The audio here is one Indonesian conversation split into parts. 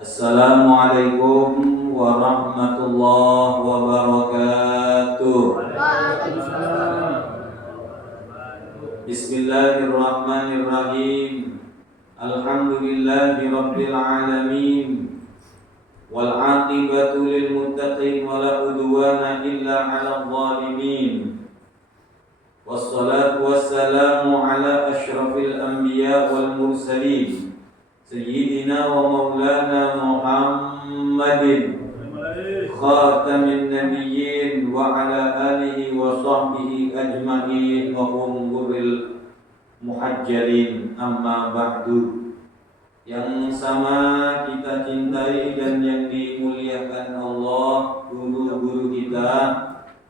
Assalamualaikum warahmatullahi wabarakatuh. Bismillahirrahmanirrahim. Alhamdulillahi rabbil alamin. Wal 'aqibatu lil muttaqin wa la udwana illa 'alal zalimin. Wassalatu wassalamu ala asyrafil anbiya wal mursalin Sayyidina wa maulana Muhammadin khatamin nabiyyin wa ala alihi wa sahbihi ajma'in wa umuril muhajjalin, amma ba'du. Yang sama kita cintai dan yang dimuliakan Allah, guru-guru kita,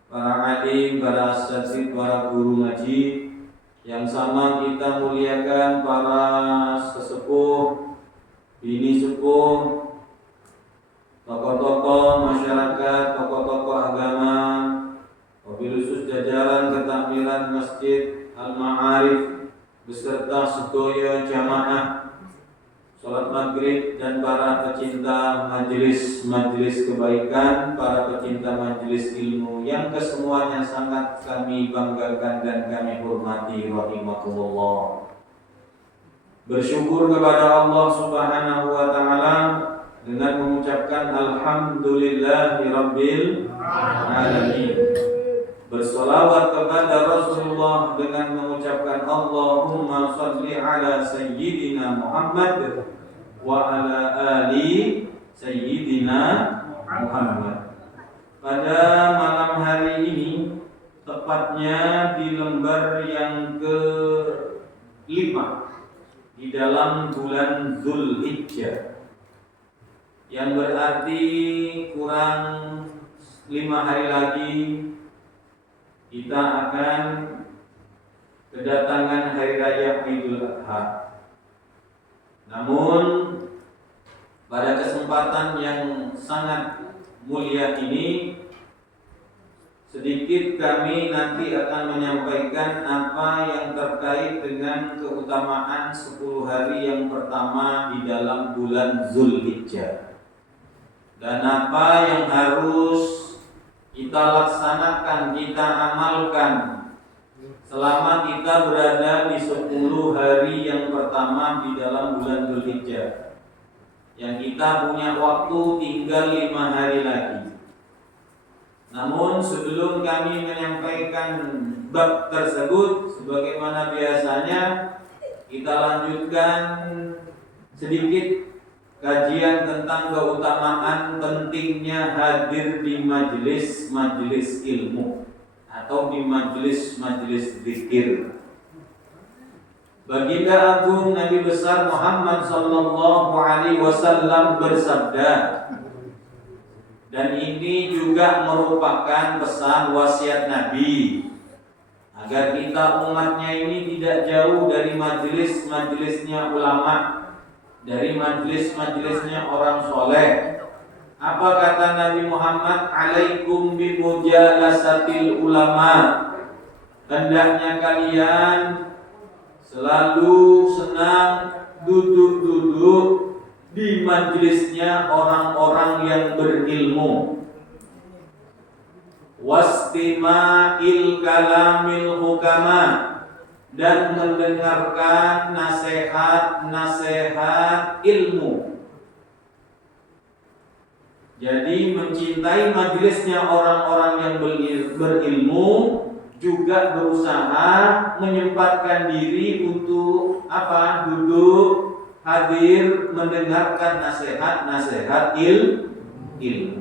para alim, para asatidz, para guru ngaji. Yang sama kita muliakan para sesepuh, bini sepuh, tokoh-tokoh masyarakat, tokoh-tokoh agama, wabil khusus jajaran ketakmiran Masjid Al-Ma'arif beserta sedoyo jamaah salat maghrib dan para pecinta majelis kebaikan, para pecinta majelis ilmu yang kesemuanya sangat kami banggakan dan kami hormati rahimakumullah. Bersyukur kepada Allah Subhanahu wa taala dengan mengucapkan alhamdulillahi rabbil alamin. Bersolawat kepada Rasulullah dengan mengucapkan Allahumma salli ala Sayyidina Muhammad wa ala ali Sayyidina Muhammad. Pada malam hari ini, tepatnya di lembar yang ke-5 di dalam bulan Dzulhijjah, yang berarti kurang 5 hari lagi kita akan kedatangan hari raya Idul Adha. Namun pada kesempatan yang sangat mulia ini, sedikit kami nanti akan menyampaikan apa yang terkait dengan keutamaan 10 hari yang pertama di dalam bulan Dzulhijjah, dan apa yang harus kita laksanakan, kita amalkan selama kita berada di 10 hari yang pertama di dalam bulan Dzulhijjah, yang kita punya waktu tinggal 5 hari lagi. Namun sebelum kami menyampaikan bab tersebut, sebagaimana biasanya kita lanjutkan sedikit kajian tentang keutamaan pentingnya hadir di majelis ilmu atau di majelis zikir. Baginda Agung Nabi besar Muhammad sallallahu alaihi wasallam bersabda, dan ini juga merupakan pesan wasiat Nabi, agar kita umatnya ini tidak jauh dari majelisnya ulama, dari majelisnya orang soleh. Apa kata Nabi Muhammad? Alaikum bimujalasatil ulama. Hendaknya kalian selalu senang duduk-duduk di majelisnya orang-orang yang berilmu. Wastima'il kalamil hukama, dan mendengarkan nasihat-nasihat ilmu. Jadi mencintai majelisnya orang-orang yang berilmu, juga berusaha menyempatkan diri untuk apa? Duduk, hadir, mendengarkan nasihat-nasihat ilmu.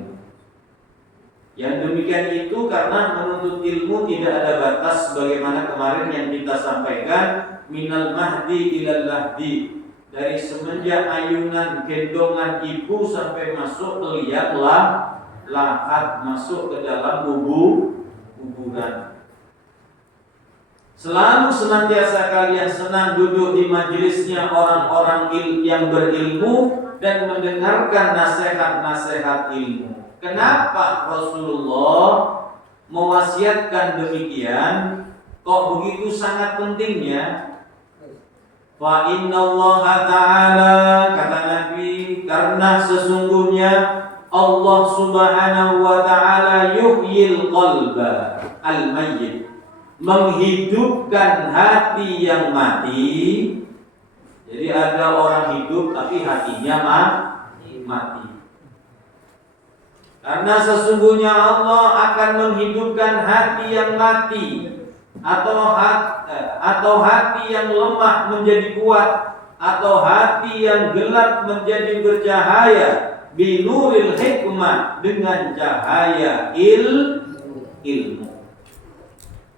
Yang demikian itu karena menuntut ilmu tidak ada batas, sebagaimana kemarin yang kita sampaikan, minal mahdi ilal lahdi, dari semenjak ayunan gendongan ibu sampai masuk ke liang lahat, masuk ke dalam kuburan. Selalu senantiasa kalian senang duduk di majelisnya orang-orang yang berilmu dan mendengarkan nasihat-nasihat ilmu. Kenapa Rasulullah mewasiatkan demikian? Kok begitu sangat pentingnya? Fa innallaha ta'ala, kata Nabi, karena sesungguhnya Allah Subhanahu wa ta'ala yuhyil qalba al-mayyit, menghidupkan hati yang mati. Jadi ada orang hidup tapi hatinya mati. Karena sesungguhnya Allah akan menghidupkan hati yang mati, atau hati yang lemah menjadi kuat, atau hati yang gelap menjadi bercahaya, binuril hikmah, dengan cahaya ilmu.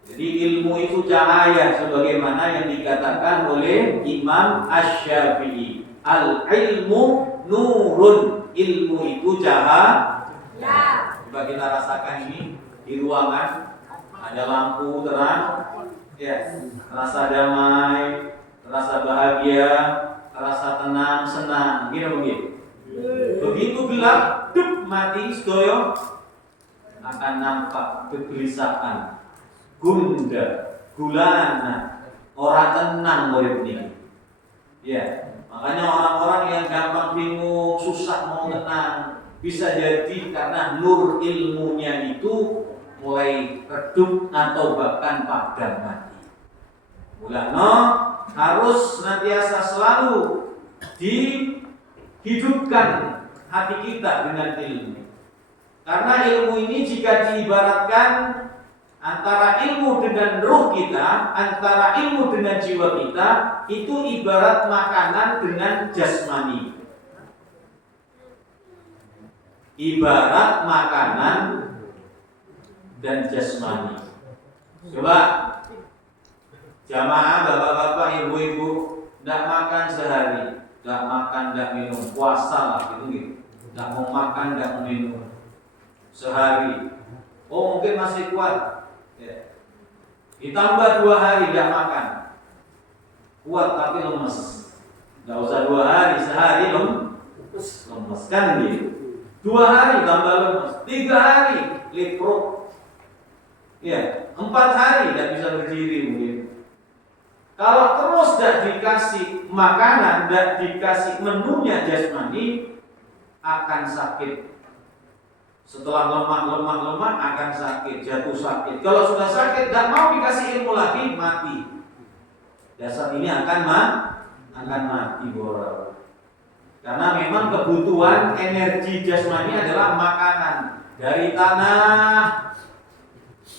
Jadi ilmu itu cahaya, sebagaimana yang dikatakan oleh Imam Asy-Syafi'i, al-ilmu nurun, ilmu itu cahaya. Coba kita rasakan ini di ruangan, ada lampu terang, ya, rasa damai, rasa bahagia, rasa tenang, senang, gitu. Begitu gelap, mati, sedoyo, akan nampak kegelisahan, gunda, gulana, orang tenang murid ini. Ya, makanya orang-orang yang gampang bingung, susah mau tenang, bisa jadi karena nur ilmunya itu mulai redup atau bahkan padam mati. Mulanya harus senantiasa selalu dihidupkan hati kita dengan ilmu. Karena ilmu ini jika diibaratkan antara ilmu dengan ruh kita, antara ilmu dengan jiwa kita, itu ibarat makanan dengan jasmani. Ibarat makanan dan jasmani. Coba jamaah, bapak-bapak, ibu-ibu, tidak makan sehari, tidak makan, tidak minum, puasa lah gitu. Tidak mau makan, tidak mau minum sehari. Oh mungkin masih kuat. Ya. Ditambah 2 hari tidak makan, kuat tapi lemes. Tidak usah 2 hari, sehari lemes kan gitu. 2 hari tambah lemes, 3 hari leprok. Ya, 4 hari tidak bisa berdiri mungkin. Kalau terus tidak dikasih makanan, tidak dikasih menunya jasmani, akan sakit. Setelah lemah akan sakit, jatuh sakit. Kalau sudah sakit, tidak mau dikasih ilmu lagi, mati. Jasad ini akan mati boral. Karena memang kebutuhan energi jasmani adalah makanan dari tanah.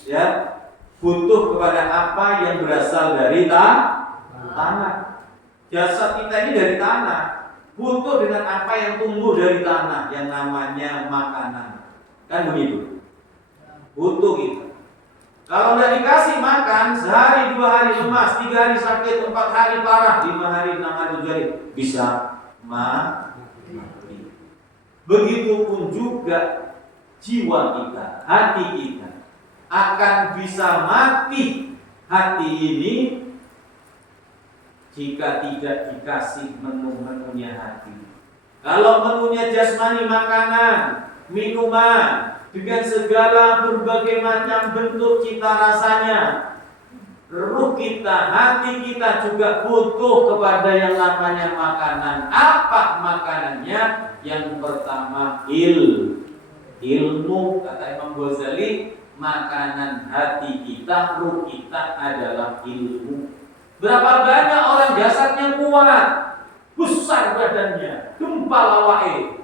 Ya, butuh kepada apa yang berasal dari tanah. Jasad kita ini dari tanah, butuh dengan apa yang tumbuh dari tanah, yang namanya makanan. Kan begitu. Butuh kita. Kalau tidak dikasih makan, sehari 2 hari lemas, 3 hari sakit, 4 hari parah, 5 hari, 6 hari, 7 hari bisa mati. Begitupun juga jiwa kita, hati kita akan bisa mati hati ini jika tidak dikasih menu-menunya hati. Kalau menunya jasmani, makanan, minuman dengan segala berbagai macam bentuk cita rasanya, ruh kita, hati kita juga butuh kepada yang namanya makanan. Apa makanannya? Yang pertama ilmu. Kata Imam Ghazali, makanan hati kita, ruh kita adalah ilmu. Berapa banyak orang jasadnya kuat, besar badannya, gempal awake,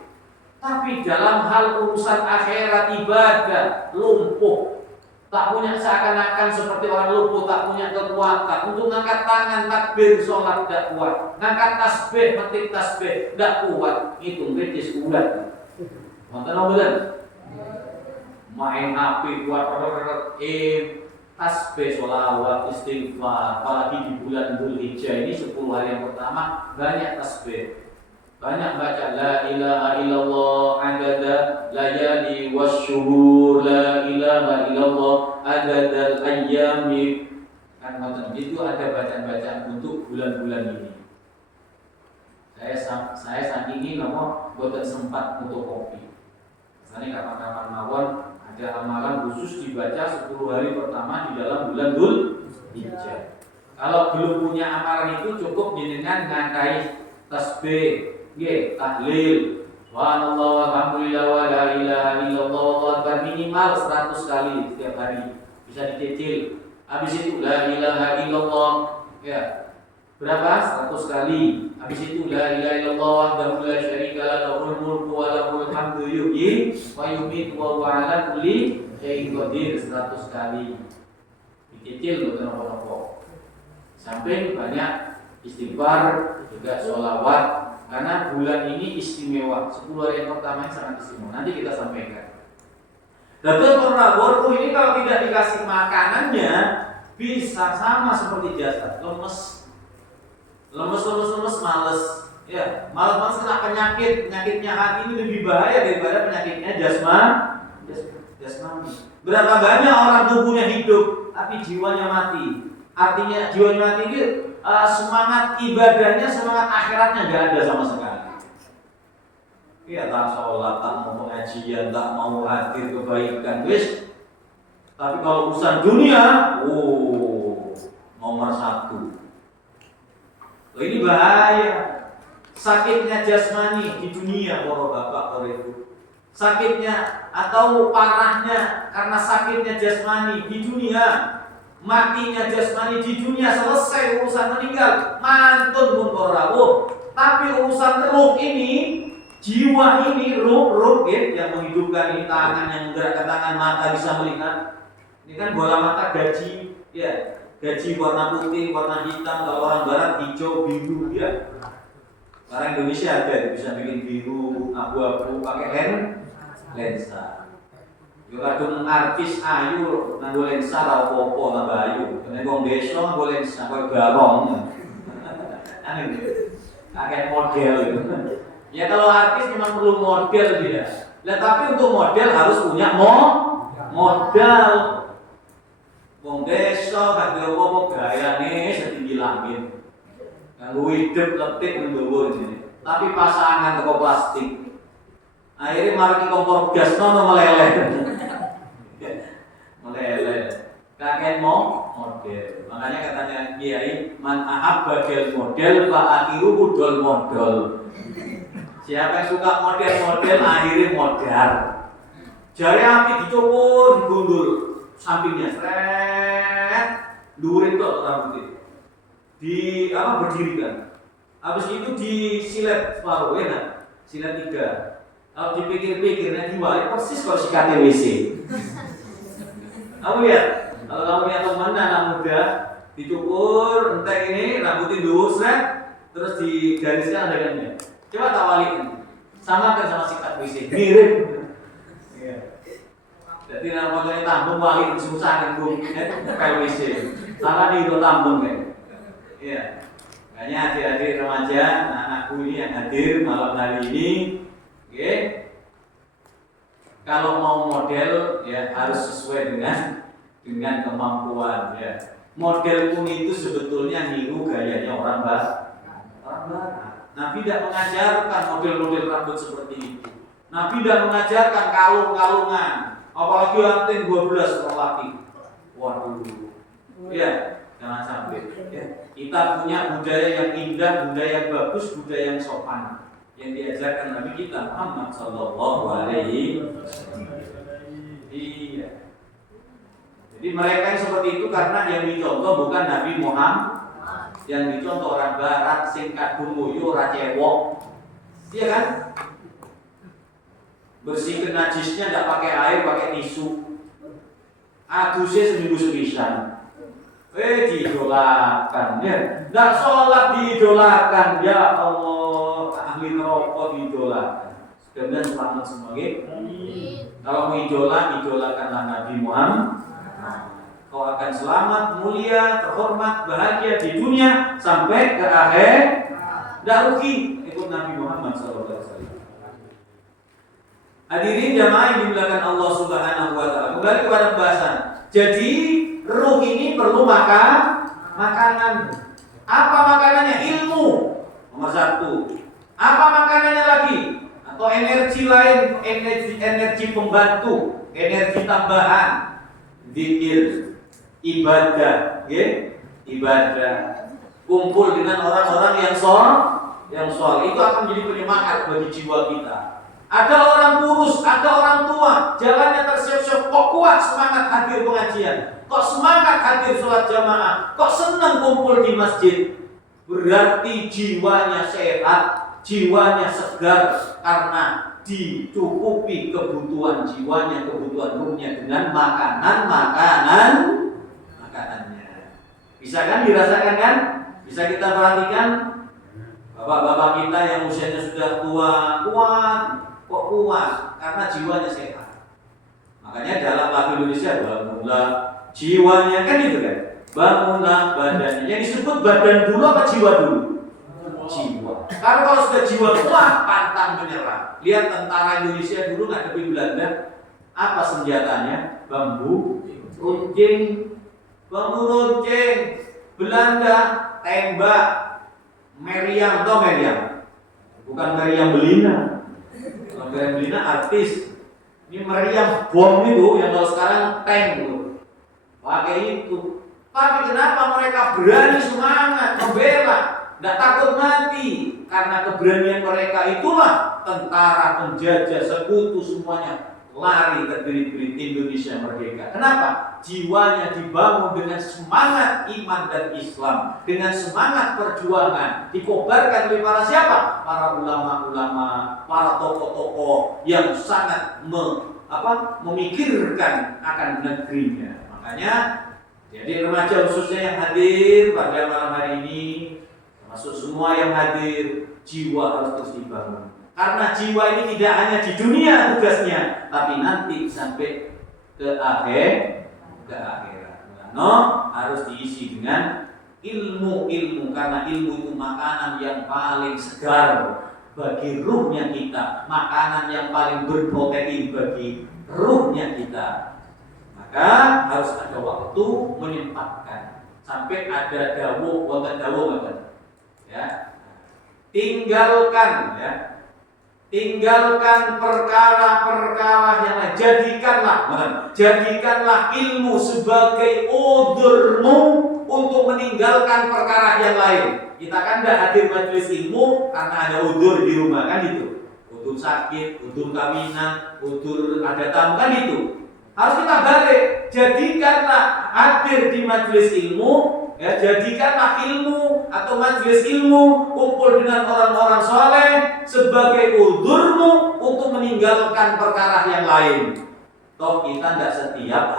tapi dalam hal urusan akhirat ibadah lumpuh. Tak punya, seakan-akan seperti orang lumpuh, tak punya kekuatan untuk ngangkat tangan takbir sholat, tidak kuat. Ngangkat tasbih, metik tasbih, tidak kuat. Itu kritis ulat. Nonton bulan. Main HP kuat, tasbih, sholawat, istighfar. Apalagi di bulan Dzulhijjah ini 10 hari yang pertama banyak tasbih. Banyak baca la ilaha illallah adada layali wasyuhur, la ilaha illallah adadal ayyami. Kan macam itu ada bacaan-bacaan untuk bulan-bulan ini. Saya saat ini ngomong boten sempat untuk kopi. Misalnya kapan-kapan mawon ada amalan khusus dibaca 10 hari pertama di dalam bulan Dzulhijjah. Kalau belum punya amalan itu cukup jenengan ngantai tasbih, nggih, tahlil, subhanallah walhamdulillah wa la ilaha illallah wallahu akbar minimal 100 kali setiap hari. Bisa dicicil. Habis itu la ilaha illallah ya. Berapa? 100 kali. Habis itu la ilaha illallah wahdahu la syarika lahu lahul mulku wa lahul hamdu yuhyi wa yumiitu wa huwa ala kulli syai'in qadir 100 kali. Dicicil betul apa-apa. Sampai banyak istighfar, juga sholawat, karena bulan ini istimewa. 10 hari yang pertama ini sangat istimewa. Nanti kita sampaikan. Betul Prabowo ini kalau tidak dikasih makanannya bisa sama seperti jasad, lemes, males. Ya, malas kena penyakitnya hati ini lebih bahaya daripada penyakitnya jasmani. Berapa banyak orang tubuhnya hidup tapi jiwanya mati. Artinya jiwanya mati itu semangat ibadahnya, semangat akhiratnya nggak ada sama sekali. Ya, tak sholat, tak mau pengajian, tak mau hadir kebaikan, wis. Tapi kalau urusan dunia, nomor 1. Ini bahaya. Sakitnya jasmani di dunia, para bapak, para ibu. Sakitnya atau parahnya karena sakitnya jasmani di dunia, matinya jasmani di dunia, selesai urusan meninggal, mantun pun para rawuh. Tapi urusan ruh ini, jiwa ini, ruh yang menghidupkan ini, tangan yang menggerakkan tangan, mata bisa melihat. Ini kan bola mata gaji, ya. Gaji warna putih, warna hitam, kalau orang barat hijau, biru, ya. Orang Indonesia ada bisa bikin biru, abu-abu, pakai lensa. Yo kadung artis ayu nganggo lensa ra apa-apa tambah ayu. Nek wong desa nganggo lensa koyo garong. Aneh. Kayak model gitu. Ya kalau artis memang perlu model dia. Lah tapi untuk model harus punya modal. Wong desa gak duwe apa-apa gayane setinggi langit. Nganggo hidup letik ndhuwur ini. Tapi pasangan teko plastik. Akhirnya mari kompor gas nono meleleh. Kakek model. Makanya katanya Kiai, man ahabba model fa akhiru budol modal. Siapa yang suka model akhirnya modal. Jari api dicukur, digundul sampingnya seret, durin kok rambutnya. Berdirikan. Habis itu disilet separuh, ya. Silet 3. Kalau dipikir-pikirnya diwali persis kalau sikatnya WC. Kamu lihat, kalau kamu punya teman anak muda, dicukur, entek ini, rambutnya seret, terus digariskan adegannya. Coba tak waliin, samakan sama sikat WC, mirip. Iya. Jadi rambutnya tambung wali susah nembung, kayak WC. Salah di tambung kan. Iya. Makanya adik-adik remaja, anak-anakku ini yang hadir malam hari ini, oke. Kalau mau model ya harus sesuai dengan kemampuan ya. Model pun itu sebetulnya niru gayanya orang barat. Nabi tidak mengajarkan model-model rambut seperti itu. Nabi tidak mengajarkan kalung-kalungan, apalagi anting 12 lelaki. Waduh. Ya, jangan sampai. Ya. Kita punya budaya yang indah, budaya yang bagus, budaya yang sopan yang diajarkan Nabi kita Muhammad sallallahu alaihi wasallam. Iya. Jadi mereka yang seperti itu karena yang dicontoh bukan Nabi Muhammad, yang dicontoh orang barat sing kadung nguyu ora cewek. Iya kan? Bersihkan najisnya enggak pakai air, pakai tisu. Adusnya seminggu sepisan. Diidolakan ya. Enggak sholat diidolakan ya Allah, ahli neraka diidolakan. Semoga selamat semua gitu. Kalau mau idolakanlah Nabi Muhammad. Kau akan selamat, mulia, terhormat, bahagia di dunia sampai ke akhir. Enggak rugi ikut Nabi Muhammad SAW. Hadirin jamaah yang dimuliakan Allah Subhanahu wa taala. Kembali kepada pembahasan. Jadi ruh ini perlu makanan. Apa makanannya? Ilmu. Nomor 1. Apa makanannya lagi? Atau energi lain, energi pembantu, energi tambahan, zikir, ibadah, ibadah, kumpul dengan orang-orang yang soleh, itu akan menjadi penyemangat bagi jiwa kita. Ada orang kurus, ada orang tua, jalannya tersiap-siap, kok kuat semangat hadir pengajian, kok semangat hadir sholat jamaah, kok senang kumpul di masjid. Berarti jiwanya sehat, jiwanya segar, karena dicukupi kebutuhan jiwanya, kebutuhan ruhnya dengan makanannya. Bisa kan dirasakan kan? Bisa kita perhatikan bapak-bapak kita yang usianya sudah tua, kok kuat? Karena jiwanya sehat. Makanya dalam lagu Indonesia, bangunlah jiwanya, kan gitu kan? Bangunlah badannya. Yang disebut badan dulu apa jiwa dulu? Jiwa. Karena kalau sudah jiwa kuat, pantang menyerah. Lihat tentara Indonesia dulu ngadepi Belanda, apa senjatanya? Bambu runcing. Belanda tembak. Meriam, tau Meriam? Bukan Meriam Belina. Kalau Meriam Belina artis. Ini meriam bom itu yang kalau sekarang tank itu. Pakai itu. Tapi kenapa mereka berani semangat membela, tidak takut mati? Karena keberanian mereka itulah tentara penjajah sekutu semuanya lari ke diri Indonesia merdeka. Kenapa? Jiwanya dibangun dengan semangat iman dan Islam, dengan semangat perjuangan, dikobarkan oleh para siapa? Para ulama-ulama, para tokoh-tokoh yang sangat memikirkan akan negerinya. Makanya jadi remaja khususnya yang hadir pada malam hari ini, termasuk semua yang hadir, jiwa harus terus dibangun. Karena jiwa ini tidak hanya di dunia tugasnya, tapi nanti sampai ke akhirat. Harus diisi dengan ilmu, karena ilmu itu makanan yang paling segar bagi ruhnya kita, makanan yang paling berprotein bagi ruhnya kita. Maka harus ada waktu menyempatkan sampai ada dawuh ya. Tinggalkan perkara-perkara yang lain. Jadikanlah ilmu sebagai udurmu untuk meninggalkan perkara yang lain. Kita kan tidak hadir majelis ilmu karena ada udur di rumah, kan itu. Udur sakit, udur kawinan, udur ada tamu, kan itu. Harus kita balik, jadikanlah hadir di majelis ilmu, ya, jadikanlah ilmu atau majelis ilmu kumpul dengan orang-orang soleh sebagai udurmu untuk meninggalkan perkara yang lain. Toh kita tidak setiap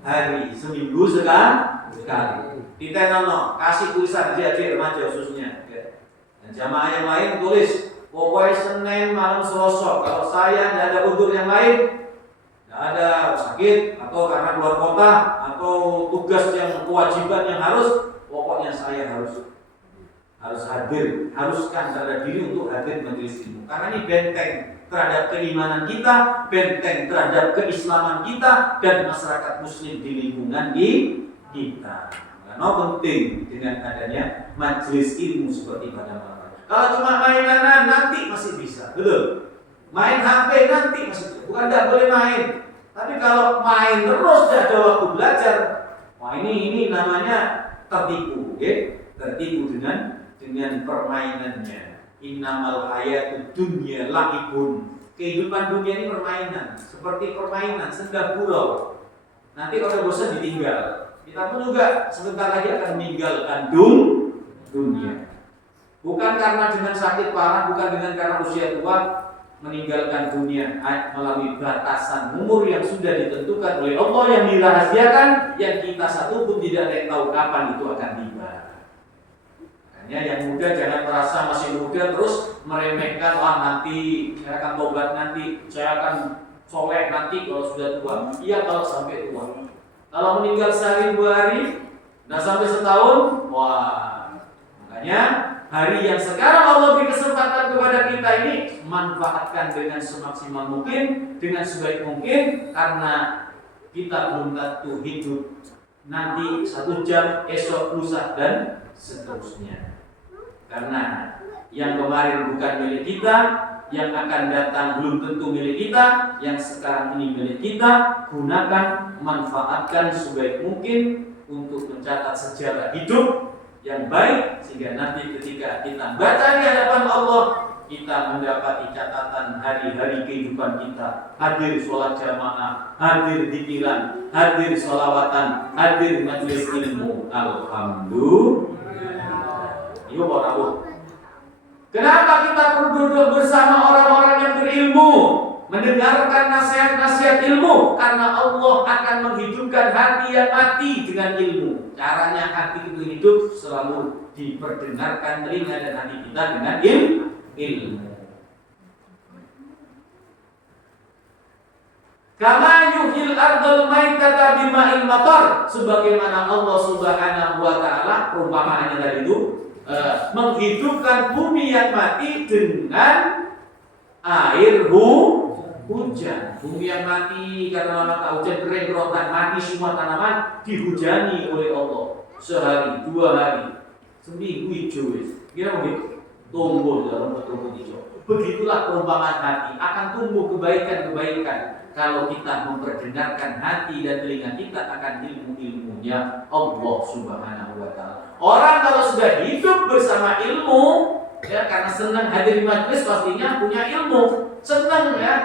hari, seminggu sekali. Kita kasih tulisan adik-adik remaja khususnya, ya. Dan jamaah yang lain tulis, pokoknya Senin malam Selasa, kalau saya tidak ada udur yang lain, ada sakit atau karena keluar kota atau tugas yang kewajiban yang pokoknya saya harus hadir, haruskan terhadap diri untuk hadir majelis ilmu. Karena ini benteng terhadap keimanan kita, benteng terhadap keislaman kita dan masyarakat muslim di lingkungan kita. Karena penting dengan adanya majelis ilmu seperti pada malam. Kalau cuma mainan nanti masih bisa, betul. Main HP nanti masih bisa. Bukan tidak boleh main. Tapi kalau main terus tidak ada waktu belajar, wah ini namanya tertipu, okay? Tertipu dengan permainannya. Innamal hayatud dunya la'ibun. Kehidupan dunia ini permainan, seperti permainan senda gurau. Nanti kalau bosan ditinggal. Kita pun juga sebentar lagi akan meninggalkan dunia. Bukan karena dengan sakit parah, bukan karena usia tua, meninggalkan dunia melalui batasan umur yang sudah ditentukan oleh Allah, yang dirahasiakan, yang kita satu pun tidak ada yang tahu kapan itu akan tiba. Makanya yang muda jangan merasa masih muda terus meremehkan, nanti saya akan tobat, nanti saya akan soleh nanti kalau sudah tua. Iya, kalau sampai tua. Kalau meninggal sehari 2 hari, nah sampai setahun, wah. Makanya hari yang sekarang Allah beri kesempatan kepada kita ini, manfaatkan dengan semaksimal mungkin, dengan sebaik mungkin, karena kita belum tentu hidup nanti 1 jam, esok, lusa, dan seterusnya. Karena yang kemarin bukan milik kita, yang akan datang belum tentu milik kita, yang sekarang ini milik kita. Gunakan, manfaatkan sebaik mungkin untuk mencatat sejarah hidup yang baik, sehingga nanti ketika kita baca di hadapan Allah, kita mendapati catatan hari-hari kehidupan kita. Hadir sholat jamaah, hadir zikiran, hadir sholawatan, hadir majelis ilmu. Alhamdulillah. Itu Allah. Kenapa kita perlu duduk bersama orang-orang yang berilmu, mendengarkan nasihat-nasihat ilmu? Karena Allah akan menghidupkan hati yang mati dengan ilmu. Caranya hati itu hidup selalu diperdengarkan telinga dan hati kita dengan ilmu. Kama yuhil ardal maitata bima'il matar, sebagaimana Allah Subhanahu wa taala perumpamaannya tadi itu menghidupkan bumi yang mati dengan air hujan. Bumi yang mati karena mata hujan kering kerontang, mati semua tanaman, dihujani oleh Allah sehari, 2 hari, seminggu hijau. Kira begitu, tumbuh dalam rumput hijau. Begitulah perumpamaan hati, akan tumbuh kebaikan-kebaikan kalau kita memperdengarkan hati dan telinga kita akan ilmu-ilmunya Allah Subhanahu wa taala. Orang kalau sudah hidup bersama ilmu, ya, karena senang hadir di majelis pastinya punya ilmu, senang ya.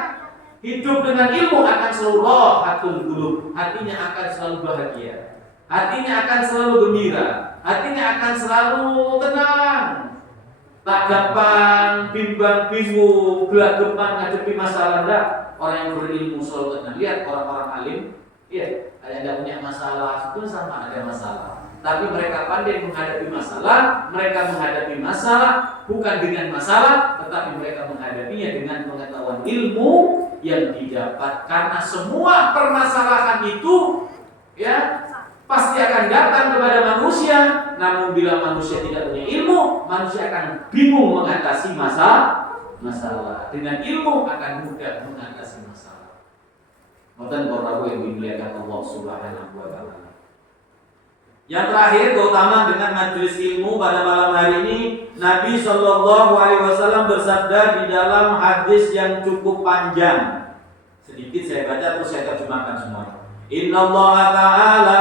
Hidup dengan ilmu akan selalu rahatul qulub, hatinya akan selalu bahagia, hatinya akan selalu gembira, hatinya akan selalu tenang. Tak gampang bimbang bingung, gelagapan ngadepi masalah. Enggak. Orang yang berilmu selalu tenang. Lihat orang-orang alim, ya, ada punya masalah pun sama ada masalah. Tapi mereka pandai menghadapi masalah. Mereka menghadapi masalah bukan dengan masalah, tetapi mereka menghadapinya dengan pengetahuan ilmu yang didapat. Karena semua permasalahan itu, ya, pasti akan datang kepada manusia. Namun bila manusia tidak punya ilmu, manusia akan bingung mengatasi masalah. Dengan ilmu akan mudah mengatasi masalah. Maka para yang dimuliakan Allah Subhanahu wa taala. Yang terakhir, keutamaan dengan majelis ilmu pada malam hari ini, Nabi Shallallahu Alaihi Wasallam bersabda di dalam hadis yang cukup panjang. Sedikit saya baca terus saya terjemahkan semua. Inna Allah Taala,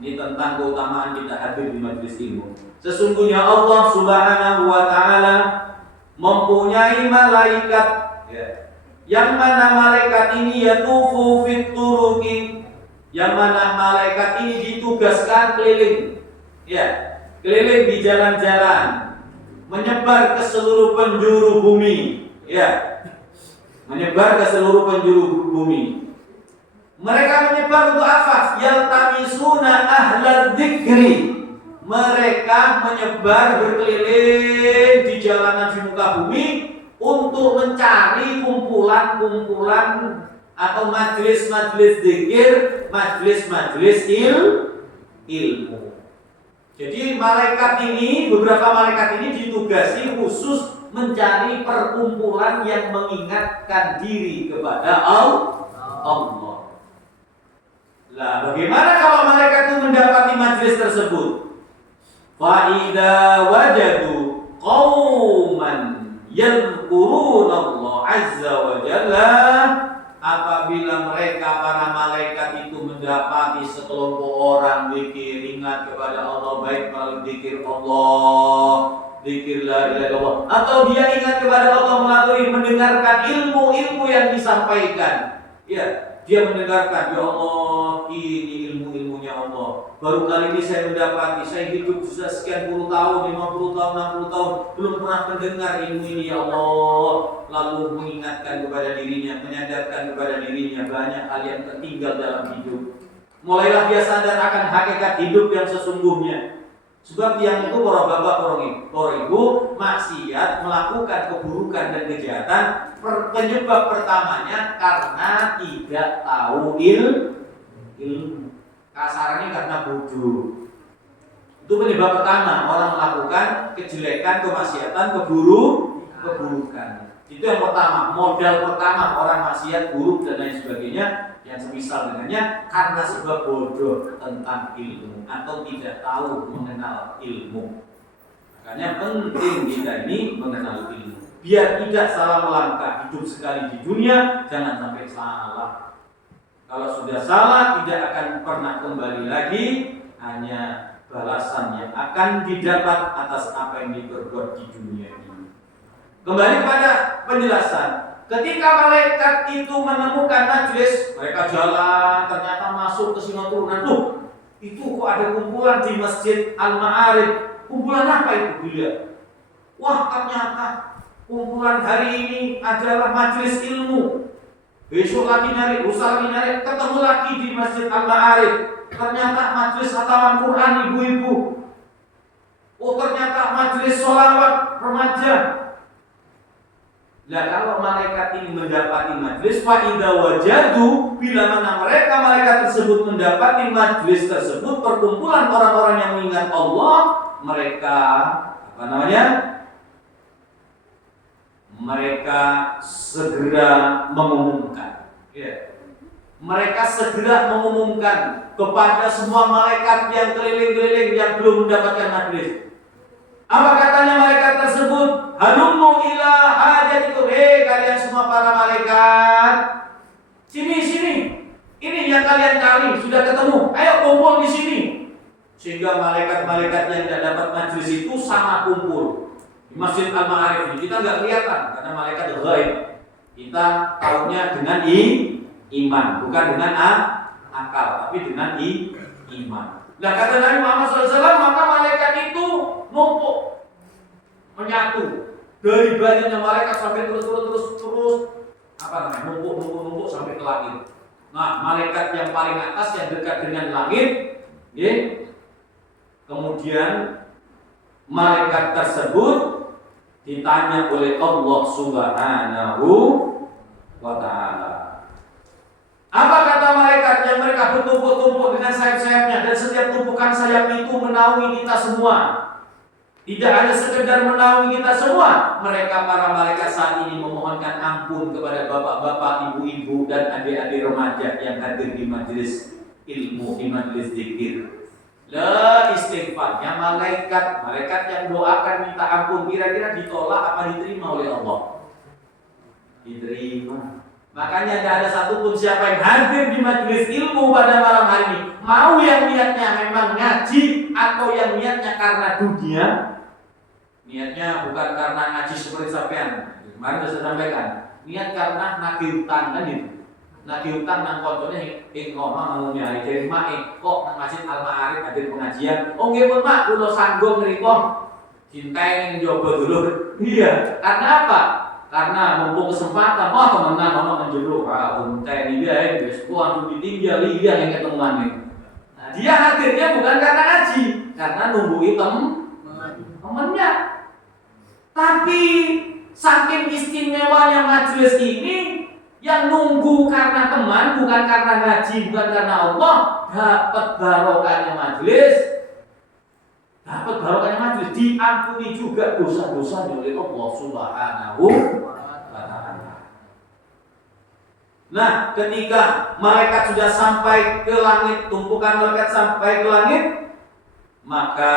ini tentang keutamaan kita hadir di majelis ilmu. Sesungguhnya Allah Subhanahu wa taala mempunyai malaikat, ya, yang mana malaikat ini yatufu fit turuqi, yang mana malaikat ini ditugaskan keliling, ya, keliling di jalan-jalan, menyebar ke seluruh penjuru bumi, ya, menyebar ke seluruh penjuru bumi. Mereka menyebar untuk apa? Yaltamisuna ahlal dzikri. Mereka menyebar berkeliling di jalanan di muka bumi untuk mencari kumpulan-kumpulan atau majelis-majelis zikir, majelis-majelis ilmu. Jadi malaikat ini, beberapa malaikat ini ditugasi khusus mencari perkumpulan yang mengingatkan diri kepada Allah. Lah, bagaimana kalau malaikat itu mendapati majelis tersebut? Fa'idha wajadu qauman yadhkuruna Allah azza wa jalla, apabila mereka para malaikat itu mendapati sekelompok orang zikir, ingat kepada Allah, baik melalui zikir Allah, zikir la ilaha illallah, atau dia ingat kepada Allah melalui mendengarkan ilmu-ilmu yang disampaikan. Ya, dia mendengarkan, ya Allah, ini ilmu-ilmunya Allah. Baru kali ini saya mendapati, saya hidup sudah sekian puluh tahun, 50 tahun, 60 tahun, belum pernah mendengar ilmu ini, ya Allah. Lalu mengingatkan kepada dirinya, menyadarkan kepada dirinya banyak hal yang tertinggal dalam hidup. Mulailah dia sadar akan hakikat hidup yang sesungguhnya. Sebab yang itu para bapak, para ibu, maksiat, melakukan keburukan dan kejahatan, penyebab pertamanya karena tidak tahu ilmu. Kasarannya karena bodoh. Itu penyebab pertama orang melakukan kejelekan, kemaksiatan, keburukan. Itu yang pertama, modal pertama orang maksiat, buruk dan lain sebagainya yang semisal dengannya karena sebab bodoh tentang ilmu atau tidak tahu mengenal ilmu. Makanya penting kita ini mengenal ilmu biar tidak salah melangkah. Hidup sekali di dunia, jangan sampai salah. Kalau sudah salah tidak akan pernah kembali lagi, hanya balasan yang akan didapat atas apa yang diperbuat di dunia ini. Kembali pada penjelasan, ketika malaikat itu menemukan majelis, mereka jalan, ternyata masuk ke sini turunan. Tuh, itu kok ada kumpulan di Masjid Al-Ma'arif. Kumpulan apa itu dilihat? Wah, ternyata kumpulan hari ini adalah majelis ilmu. Besok lagi nyari, lusa lagi nyari, ketemu lagi di Masjid Al-Ma'arif. Ternyata majelis hataman Quran ibu-ibu. Oh, ternyata majelis sholawat remaja. Nah, kalau malaikat ini mendapati majelis, fa'idha wajadu, bila mana mereka malaikat tersebut mendapati majelis tersebut, perkumpulan orang-orang yang mengingat Allah, mereka apa namanya? Mereka segera mengumumkan. Ya. Mereka segera mengumumkan kepada semua malaikat yang keliling-keliling yang belum mendapatkan majelis. Apa katanya malaikat tersebut? Halummu ila hajatikum. Kalian semua para malaikat, sini. Ini yang kalian cari, sudah ketemu. Ayo kumpul di sini. Sehingga malaikat-malaikat yang tidak dapat majelis itu sama kumpul di Masjid Al-Ma'arif ini. Kita nggak kelihatan karena malaikat ghaib. Kita tahunya dengan iman, bukan dengan akal, tapi dengan iman. Nah, kata Nabi Muhammad SAW, maka malaikat itu numpuk, menyatu dari banyaknya malaikat sampai terus apa namanya, numpuk sampai ke langit. Nah, malaikat yang paling atas yang dekat dengan langit, ya, kemudian malaikat tersebut ditanya oleh Allah Subhanahu wa Ta'ala. Apa kata malaikat yang mereka bertumpuk-tumpuk dengan sayap-sayapnya, dan setiap tumpukan sayap itu menaungi kita semua. Tidak hanya sekedar menaungi kita semua, mereka para malaikat saat ini memohonkan ampun kepada bapak-bapak, ibu-ibu, dan adik-adik remaja yang hadir di majelis ilmu, di majelis zikir. La istighfarnya malaikat yang doakan minta ampun, kira-kira ditolak apa diterima oleh Allah? Diterima. Makanya tidak ada satupun siapa yang hadir di majelis ilmu pada malam hari ini, mau yang niatnya memang ngaji atau yang niatnya karena dunia, niatnya bukan karena ngaji seperti sampean. Kemarin sudah saya sampaikan, niat karena nagih utang kan itu. Nagih utang nang koncone ngomong nyari dari mak kok nang Masjid Al-Ma'arif hadir pengajian. Oh nggih pun Mak, kula sanggup ngriko cintai ning njaba dulur. Iya, karena apa? Karena mumpung kesempatan, temenan ono nang jero, untai ini dia wis kuwi ditinggal iya yang ketemuan nih. Nah, dia hadirnya bukan karena ngaji, karena nunggu temennya. Tapi saking istimewanya majelis ini, yang nunggu karena teman, bukan karena ngaji, bukan karena Allah, dapat barokahnya majelis. Dapat barokahnya majelis, diampuni juga dosa-dosa oleh Allah Subhanahu wa Ta'ala. Nah, ketika malaikat sudah sampai ke langit, tumpukan malaikat sampai ke langit, maka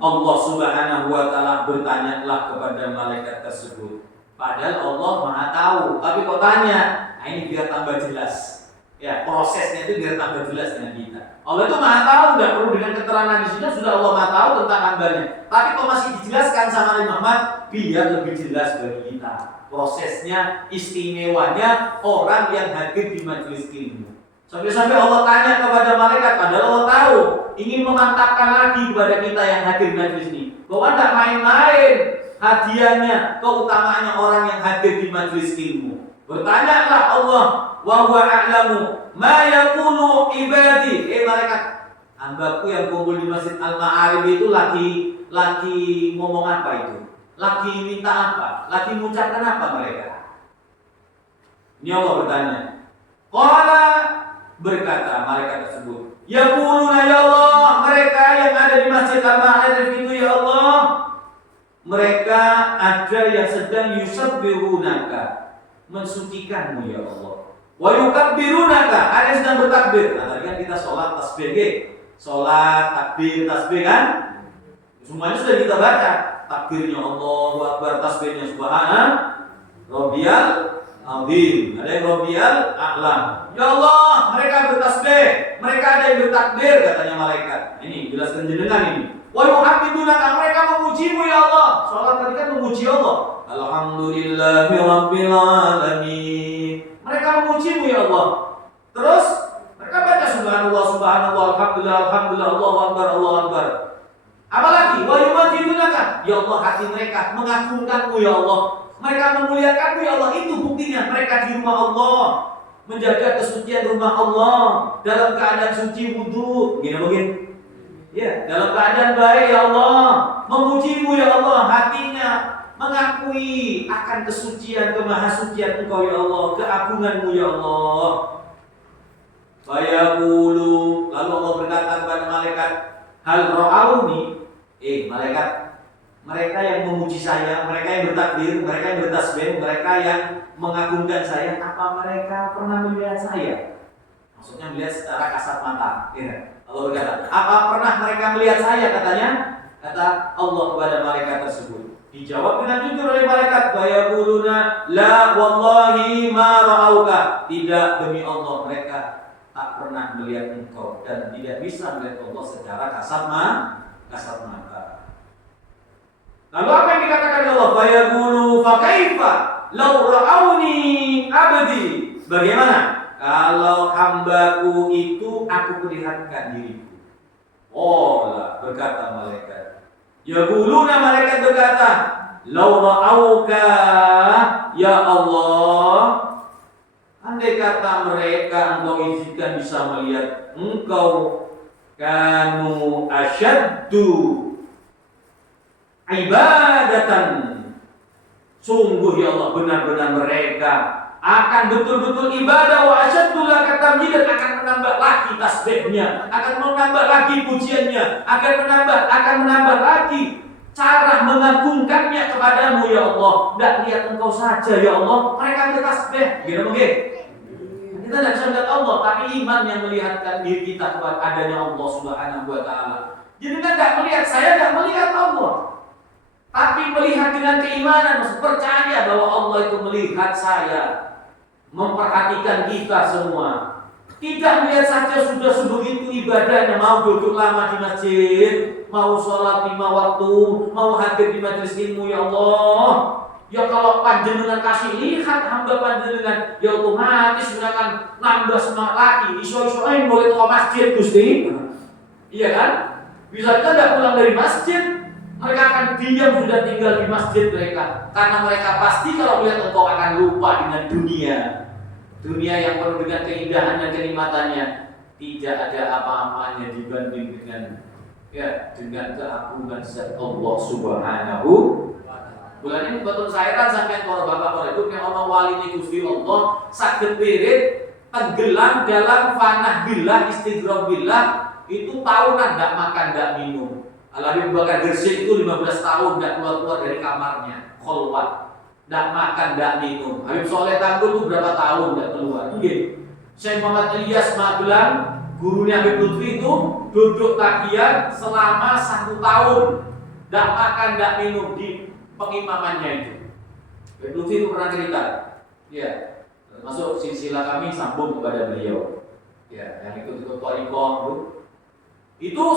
Allah Subhanahu wa Ta'ala bertanyalah kepada malaikat tersebut. Padahal Allah Maha tahu, tapi kok tanya? Nah, ini biar tambah jelas. Ya, prosesnya itu biar tambah jelas dengan kita. Allah itu Maha tahu, tidak perlu dengan keterangan di sini sudah Allah Maha tahu tentang hambanya. Tapi kok masih dijelaskan sama Nabi Muhammad biar lebih jelas bagi kita. Prosesnya, istimewanya orang yang hadir di majelis ilmu. Sampai-sampai Allah tanya kepada malaikat, padahal Allah tahu, ingin memantapkan lagi kepada kita yang hadir di majelis ini, bahwa tidak main-main hadiahnya, keutamaannya orang yang hadir di majelis ilmu. Bertanyalah Allah, wa huwa a'lamu ma yaqulu ibadi. Malaikat, hambaku yang kumpul di Masjid Al-Ma'arif itu lagi ngomong apa itu? Lagi minta apa? Lagi mengucapkan apa mereka? Ini Allah bertanya. Qala, berkata malaikat tersebut, yaquluna ya Allah, mereka yang ada di Masjid Al-Ma'arif itu ya Allah, mereka ada yang sedang yusabbihunaka, mensucikanmu ya Allah. Wa yukabbirunaka, ada yang sedang bertakbir. Nah, tadi kan kita sholat tasbih, sholat takbir tasbih kan? Semuanya sudah kita baca. Takbirnya Allahu Akbar, tasbihnya Subhana Rabbiyal azim, ada yang Rabbiyal a'la. Ya Allah, mereka bertasbih, mereka ada yang bertakbir, katanya malaikat. Ini jelaskan jenengan ini. Wa yuhamidunaka, mereka memujimu ya Allah. Salat tadi kan memuji Allah. Alhamdulillahi rabbil alamin. Mereka memujimu ya Allah. Terus mereka baca subhanallah, subhanallah, alhamdulillah, alhamdulillah, Allahu akbar, Allahu akbar. Apalagi wa yumajidunaka, ya Allah, hati mereka mengagungkanmu ya Allah. Mereka memuliakanmu ya Allah. Itu buktinya mereka di rumah Allah, menjaga kesucian rumah Allah dalam keadaan suci wudu. Gini mungkin? Ya, dalam keadaan baik ya Allah, memujimu ya Allah, hatinya mengakui akan kesucian, kemahasucian Engkau ya Allah, keagunganmu ya Allah. Fayaqulu, lalu Allah berkata kepada malaikat, hal ra'auni, malaikat, mereka yang memuji saya, mereka yang bertakbir, mereka yang bertasbih, mereka yang mengagungkan saya, apa mereka pernah melihat saya? Maksudnya melihat secara kasat mata. Ya. Allah berkata, apa pernah mereka melihat saya? Katanya, kata Allah kepada malaikat tersebut. Dijawab dengan jujur oleh malaikat, bayaquluna la wallahi ma ra'auka. Tidak, demi Allah, mereka tak pernah melihat engkau dan tidak bisa melihat Allah secara kasat mata. Lalu apa yang dikatakan Allah? Fayaqulu fa kaifa law ra'auni abdi. Bagaimana kalau hambaku itu aku perlihatkan diriku? Oh, berkata malaikat. Yaquluna, malaikat berkata, law ra'auka ya Allah. Andai kata mereka engkau izinkan bisa melihat engkau, kanu asyaddu ibadatan, sungguh ya Allah, benar-benar mereka akan betul-betul ibadah, wa asyaddu laka tamjidan, akan menambah lagi tasbihnya, akan menambah lagi pujiannya, akan menambah lagi cara mengagungkannya kepadamu ya Allah. Tidak lihat engkau saja ya Allah, mereka bertasbih. Gitu mungkin kita tidak bisa melihat Allah, tapi iman yang melihatkan diri kita kepada adanya Allah Subhanahu wa Ta'ala. Jadi kita tidak melihat, saya tidak melihat Allah, tapi melihat dengan keimanan, percaya bahwa Allah itu melihat saya, memperhatikan kita semua. Tidak melihat saja sudah sebegitu ibadahnya, mau duduk lama di masjid, mau sholat 5 waktu, mau hadir di majelis ilmu ya Allah. Ya kalau panjenengan kasih lihat hamba panjenengan, ya otomatis akan nambah semangat lagi. Iso-iso boleh ke masjid Gusti. Iya kan? Bisa kita tidak pulang dari masjid, mereka akan diam sudah tinggal di masjid mereka, karena mereka pasti kalau melihat engkau akan lupa dengan dunia yang penuh dengan keindahan dan kenikmatannya. Tidak ada apa-apanya dibanding dengan keagungan zat Allah Subhanahu. Bulan ini betul saya sampai para bapak ibu yang orang wali ini Gusti Allah saged wirid tenggelam dalam fanah billah, istighraq billah, itu tahunan tidak makan tidak minum. Habib Bakar Gersik itu 15 tahun tidak keluar dari kamarnya, kholwat, tidak makan tidak minum. Habib Soleh Tanggul itu berapa tahun tidak keluar. Syekh Muhammad Ilyas Magelang, gurunya Habib Lutfi itu duduk tahiyat selama 1 tahun, tidak makan tidak minum di pengimamannya itu. Habib Lutfi itu pernah cerita, ya, masuk silsilah kami sambung kepada beliau, ya, yang ikut Thariqah itu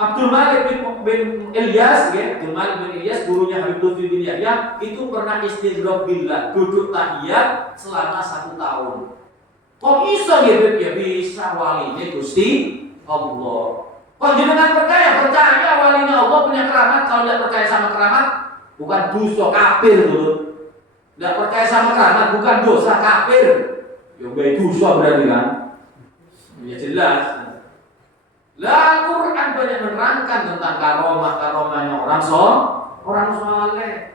Abdul Malik bin Ilyas, ya, Abdul Malik bin Ilyas, gurunya Habib Lutfi bin Yahya, itu pernah istighraq billah, duduk tahiyat selama 1 tahun. Kok bisa ya bisa walinya Gusti Allah. Kok jenengan percaya walinya Allah punya keramat? Kalau tidak percaya sama keramat, bukan dosa, kafir dulu. Tidak percaya sama keramat bukan dosa, kafir. Ya baik dosa berarti kan? Ya jelas. Lah Quran banyak menerangkan tentang karomahnya orang soleh.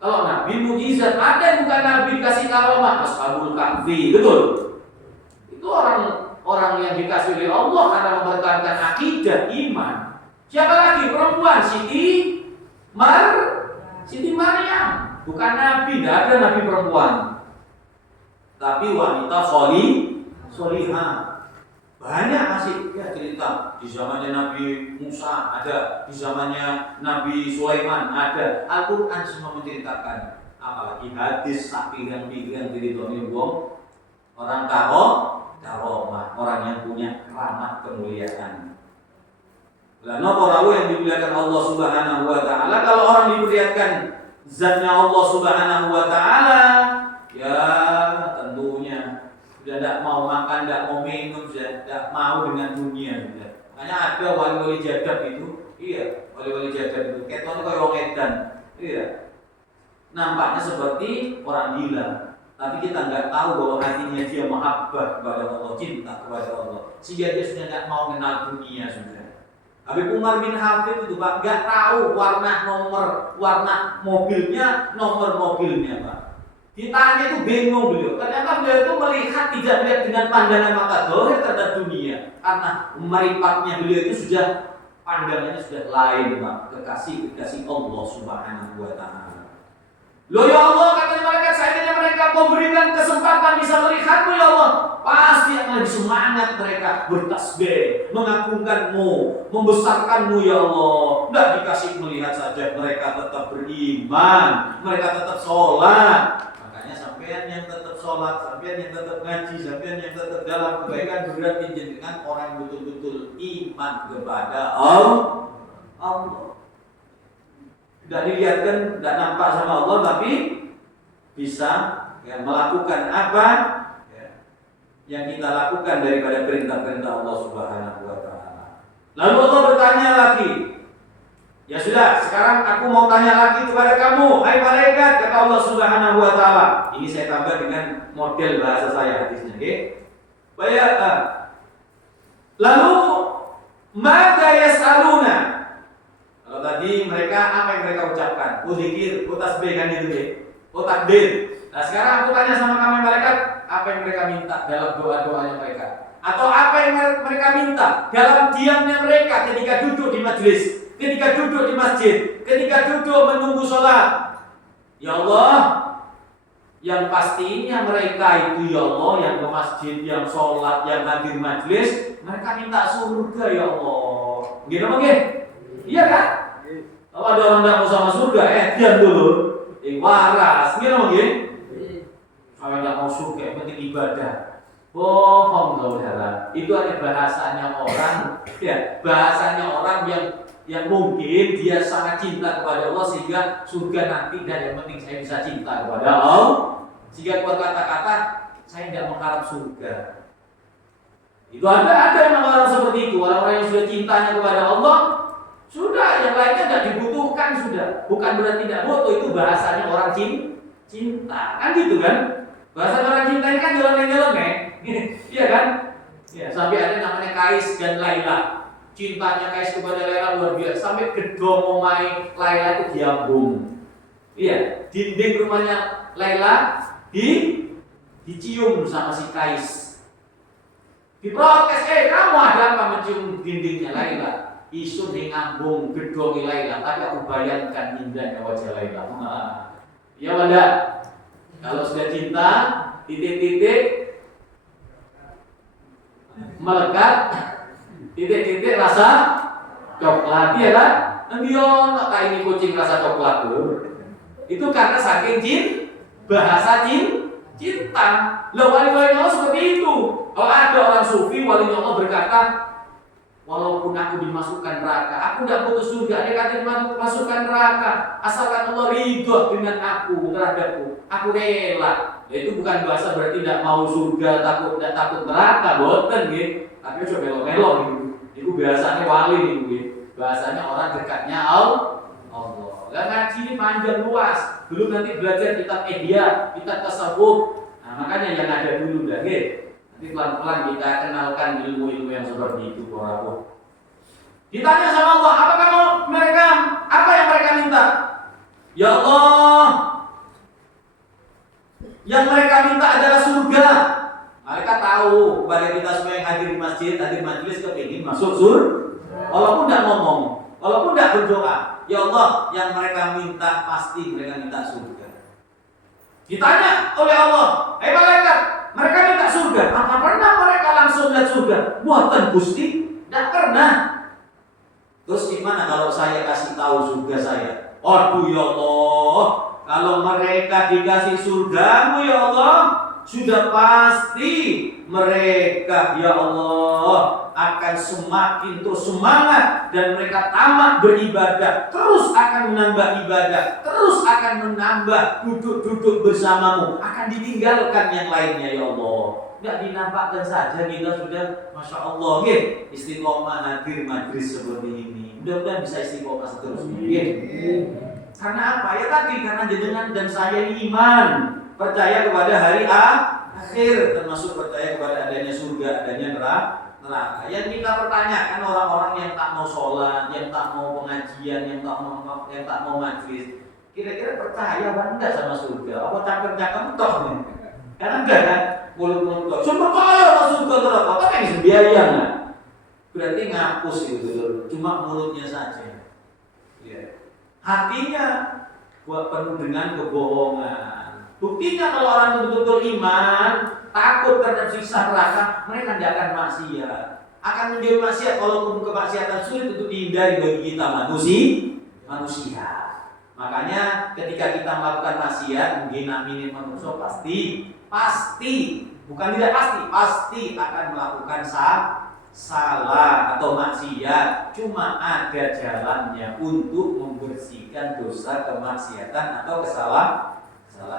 Kalau Nabi mujizat, ada yang bukan Nabi kasih karomah, Ashabul Kahfi, betul. Itu orang yang dikasih oleh Allah karena mempertahankan akidah iman. Siapa lagi? Perempuan Siti Maryam, bukan Nabi, tidak ada Nabi perempuan, tapi wanita solihah. Banyak masih ya cerita di zamannya Nabi Musa ada, di zamannya Nabi Sulaiman ada. Al-Quran semua menceritakan apalagi hadis sapiran-piran diridhoni wong orang karomah, orang yang punya keramat kemuliaan. Lah napa rawuh yang dimuliakan Allah Subhanahu wa taala, kalau orang diperlihatkan zatnya Allah Subhanahu wa taala, ya tentunya sudah tidak mau makan, tidak mau minum, sudah tidak mau dengan dunia sudah. Makanya ada wali-wali jadab itu, iya, wali-wali jadab itu ketone koyo wong edan. Iya. Nampaknya seperti orang gila, tapi kita nggak tahu bahwa hatinya dia mahabbah kepada Allah, cinta kepada Allah, sehingga dia sudah nggak mau kenal dunia sudah. Habib Umar bin Hafid itu Pak nggak tahu warna mobilnya, nomor mobilnya Pak. Ditanya itu bingung beliau. Ternyata beliau itu melihat tidak melihat dengan pandangan mata dohir terhadap dunia, karena maripatnya beliau itu sudah pandangannya sudah lain Pak, kekasih Allah Subhanahu wa taala. Loh ya Allah, kata mereka, seandainya mereka mau berikan kesempatan bisa melihatmu ya Allah, pasti akan lebih semangat mereka bertasbih, mengagungkanmu, membesarkanmu ya Allah. Tidak dikasih melihat saja, mereka tetap beriman, mereka tetap sholat. Makanya sampean yang tetap sholat, sampean yang tetap ngaji, sampean yang tetap dalam kebaikan berarti dengan orang yang betul-betul iman kepada Allah. Tidak dilihatkan, tidak nampak sama Allah, tapi bisa ya, melakukan apa ya, yang kita lakukan daripada perintah-perintah Allah Subhanahu wa taala. Lalu Allah bertanya lagi, ya sudah, sekarang aku mau tanya lagi kepada kamu, hai malaikat, kata Allah Subhanahu wa taala. Ini saya tambah dengan model bahasa saya hadisnya, oke? Lalu maka yas'aluna. Kalau tadi mereka apa yang mereka ucapkan? Zikir, tasbih kan itu ya. Takbir. Nah, sekarang aku tanya sama kamu malaikat, apa yang mereka minta dalam doa-doanya mereka? Atau apa yang mereka minta dalam diamnya mereka ketika duduk di majelis, ketika duduk di masjid, ketika duduk menunggu sholat? Ya Allah, yang pastinya mereka itu ya Allah yang ke masjid, yang sholat, yang hadir majelis, mereka minta surga ya Allah. Gitu mungkin? Iya kan? Kalau ada orang tidak mau sama surga, diam dulu. Waras, gitu mungkin? Kalau tidak mau surga, yang penting ibadah. Bohong saudara. Itu hanya bahasanya orang, ya, bahasanya orang yang mungkin dia sangat cinta kepada Allah sehingga surga nanti dan yang penting saya bisa cinta kepada Allah. Sehingga keluar kata-kata saya tidak mengharap surga. Itu ada yang orang seperti itu, orang-orang yang sudah cintanya kepada Allah. Sudah, yang lainnya tidak dibutuhkan sudah. Bukan berarti tidak butuh, itu bahasanya orang cinta. Kan gitu kan? Bahasa orang cinta ini kan jalan-jalan iya kan? Ya, sampai ada namanya Kais dan Laila. Cintanya Kais kepada Laila luar biasa. Sampai gedung omai Laila itu diambung. Iya, dinding rumahnya Laila dicium sama si Kais. Diprotes, kamu ada apa mencium dindingnya Laila? Isu di ngambung gedung Laila, tapi aku bayangkan indahnya wajah Laila. Ya Wanda, kalau sudah cinta, titik-titik melekat, titik-titik rasa coklat, ya kan? Endion, kayak ini kucing rasa coklat tuh. Itu karena saking bahasa cinta. Loh, wali-wali Allah seperti itu. Kalau ada orang sufi, wali Allah berkata, walaupun aku dimasukkan neraka, aku tidak butuh surga. Dia kata dimasukkan neraka, asalkan Allah ridho dengan aku terhadapku, aku rela. Ya, itu bukan bahasa berarti tidak mau surga, tidak takut neraka, boten gitu. Tapi coba melo-melo gitu. Itu bahasanya wali gitu. Bahasanya orang dekatnya Allah. Dan ngaji ini panjang luas. Belum nanti belajar kitab Ihya, kitab tasawuf. Nah, makanya yang ada dulu dah gitu. Nanti pelan-pelan kita kenalkan ilmu-ilmu yang seperti itu, Bro. Ditanya sama Allah, apa yang mereka minta? Ya Allah, yang mereka minta adalah surga. Mereka tahu kepada kita semua yang hadir di masjid, hadir majelis kepingin masuk surga. Walaupun tidak ngomong, walaupun tidak berdoa, ya Allah, yang mereka minta pasti mereka minta surga. Ditanya oleh Allah, malaikat, mereka minta surga. Apa pernah mereka langsung lihat surga? Buatan Gusti, tidak pernah. Terus gimana kalau saya kasih tahu surga saya? Aduh ya Allah, kalau mereka dikasih surgamu ya Allah, sudah pasti mereka ya Allah akan semakin terus semangat dan mereka tamak beribadah, terus akan menambah ibadah, terus akan menambah duduk-duduk bersamamu, akan ditinggalkan yang lainnya ya Allah. Tidak dinampakkan saja kita sudah Masya Allah istiqomah hadir majlis seperti ini. Mudah-mudahan bisa istiqomah seterusnya. Karena apa? Ya tadi, karena jenengan dan saya ini iman, percaya kepada hari akhir, termasuk percaya kepada adanya surga, adanya neraka. Yang kita pertanyakan orang-orang yang tak mau sholat, yang tak mau pengajian, yang tak mau majlis, kira-kira percaya apa enggak sama surga? Apa cakap-cakap toh? Karena enggak kan, mulut-mulut toh. Cuma percaya sama surga neraka, apa yang sembiayang lah? Berarti ngapus itu, cuma mulutnya saja. Ya. Hatinya buat penuh dengan kebohongan. Buktinya kalau orang betul-betul iman, takut terhadap siksa neraka, mereka tidak akan maksiat. Akan menjadi maksiat walaupun kemaksiatan sulit untuk dihindari bagi kita manusia. Makanya ketika kita melakukan maksiat, mungkin aminin manusia pasti, bukan tidak pasti akan melakukan salah atau maksiat, cuma ada jalannya untuk membersihkan dosa kemaksiatan atau kesalahan.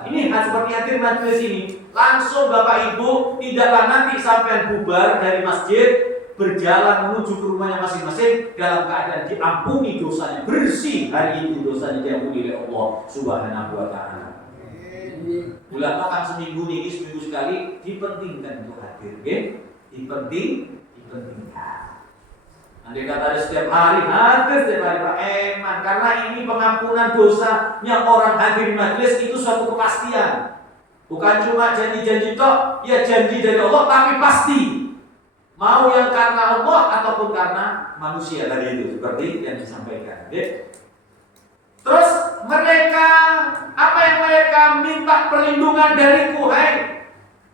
Ini seperti hadir majlis ini, langsung Bapak Ibu tidaklah nanti sampai bubar dari masjid berjalan menuju ke rumahnya masing-masing dalam keadaan diampuni dosanya, bersih hari itu dosanya diampuni oleh Allah Subhanahu wa taala. Bulan makan seminggu sekali dipentingkan untuk hadir, dipentingkan. Andai kata ada setiap hari hadir Pak Eman, karena ini pengampunan dosanya orang hadir majlis itu suatu kepastian. Bukan cuma janji-janji toh, ya janji dari Allah tapi pasti. Mau yang karena Allah ataupun karena manusia tadi itu, seperti yang disampaikan. Terus mereka, apa yang mereka minta perlindungan dariku, hai